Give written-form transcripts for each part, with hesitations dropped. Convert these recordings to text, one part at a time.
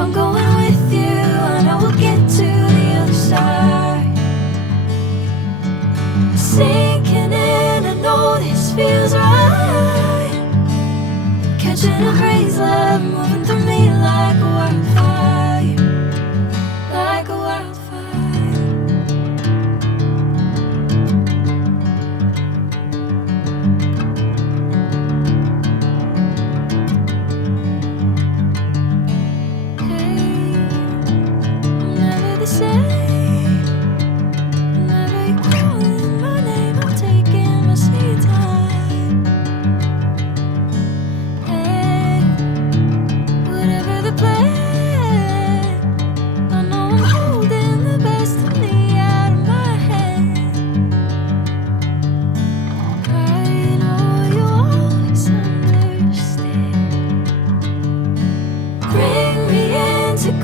I'm going with you, I know we'll get to the other side. Sinking in, I know this feels right. Catching a crazy love, moving through me like a wildfire, like a wildfire.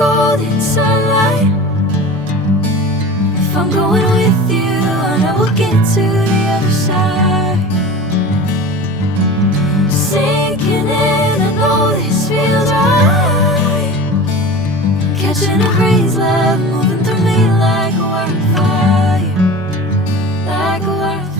Golden sunlight. If I'm going with you, I know we'll get to the other side. Sinking in, I know this feels right. Catching a crazy love, moving through me like a wildfire, like a wildfire.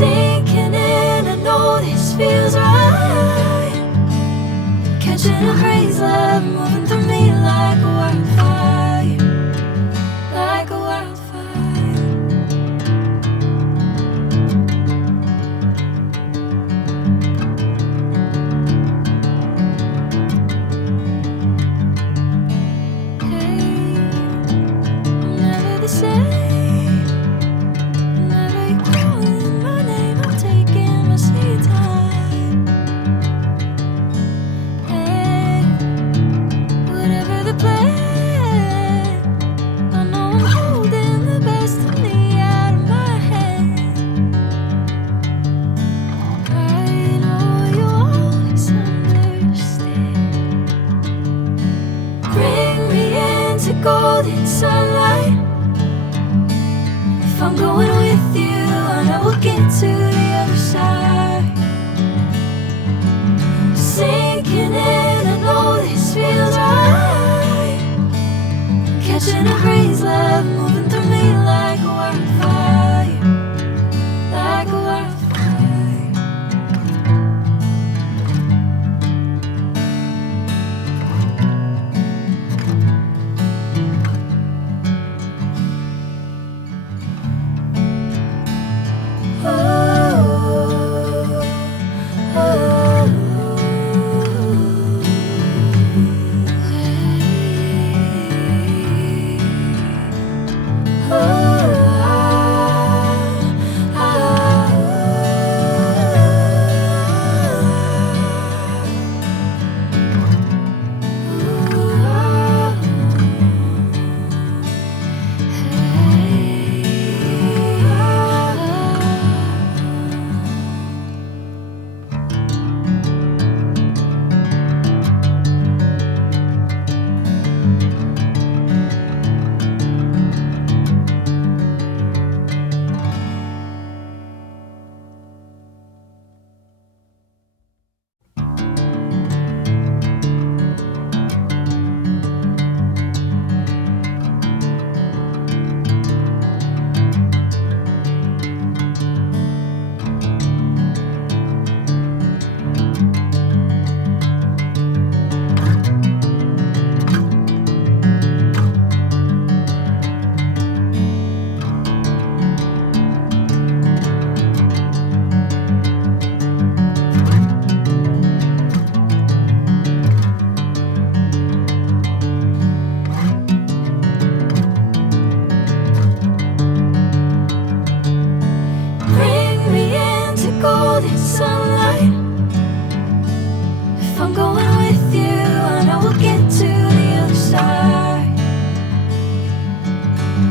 Sinking in, I know this feels right. Catching a crazy love moving through me like a wildfire, like a wildfire. Hey, I'm never the same. Whenever you're calling my name, I'm taking my sweet time. Hey, whatever the plan, I know I'm holding the best of me out of my hand. I know you always understand. Bring me into golden sunlight. If I'm going with you, I know we'll get to the other side. Sinking in, I know this feels right. Catching a crazy love moving through me like a wildfire, like a wildfire. Bring me into golden sunlight. If I'm going with you, I know we'll get to the other side.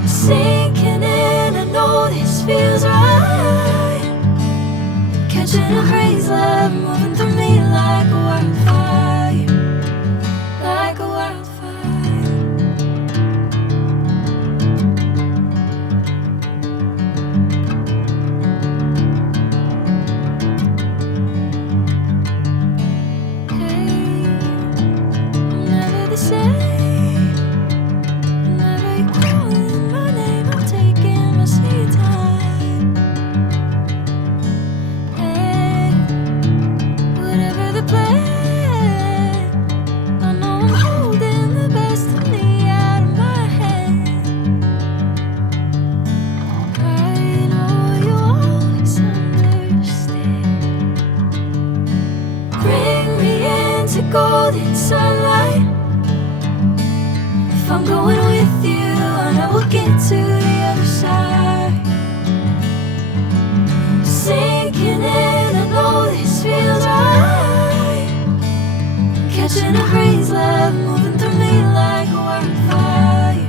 Sinking in, I know this feels right. Catching a crazy love moving through me like a wildfire, like a wildfire. Hey, I'm never the same. Whenever you're calling my name, I'm taking my sweet time. Hey, whatever the plan, I know I'm holding the best of me out of my hand. I know you always understand. Bring me into golden sunlight. If I'm going with you, I know we'll get to the other side. Sinking in, I know this feels right. Catching a crazy love moving through me like a wildfire,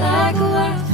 like a wildfire.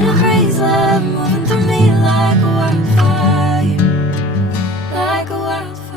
catching a crazy love moving through me like a wildfire, like a wildfire.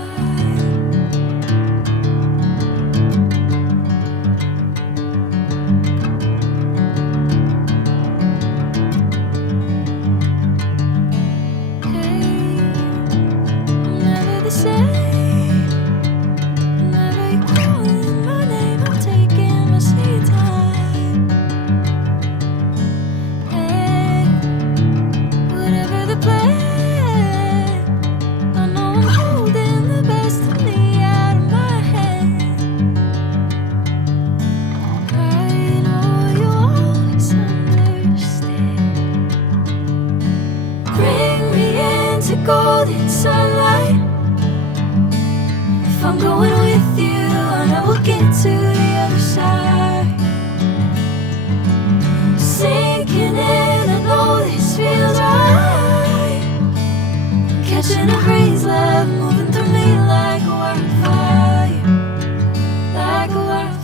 Golden sunlight. If I'm going with you, I know we'll get to the other side. Sinking in, I know this feels right. Catching a crazy love moving through me like a wildfire, like a wildfire.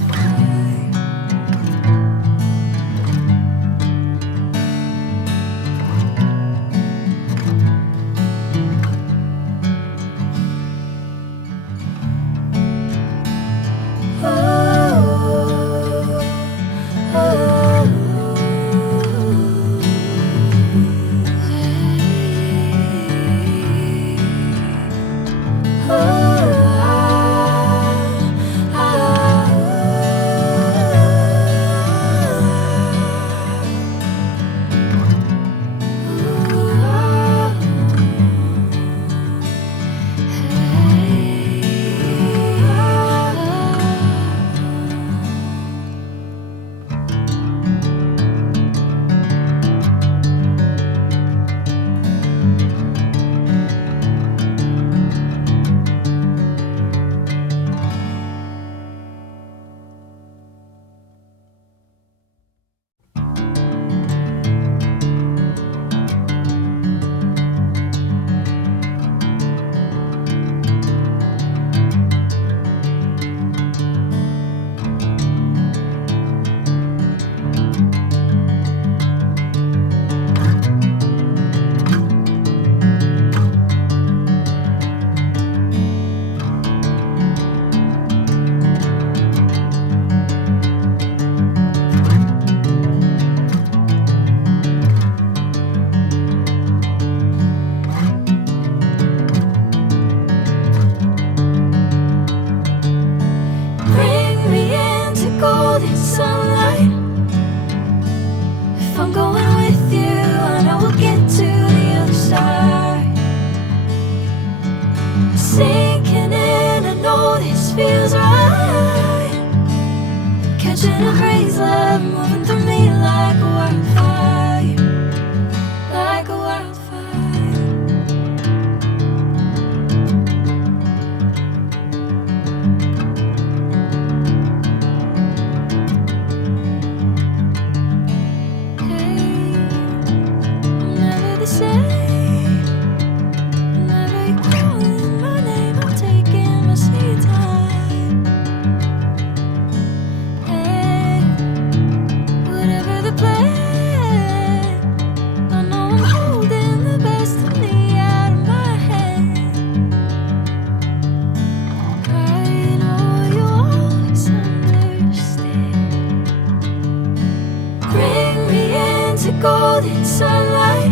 Golden sunlight.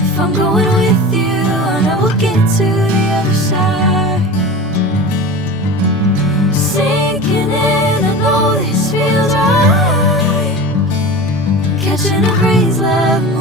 If I'm going with you, I know we'll get to the other side. Sinking in, I know this feels right. Catching a crazy love.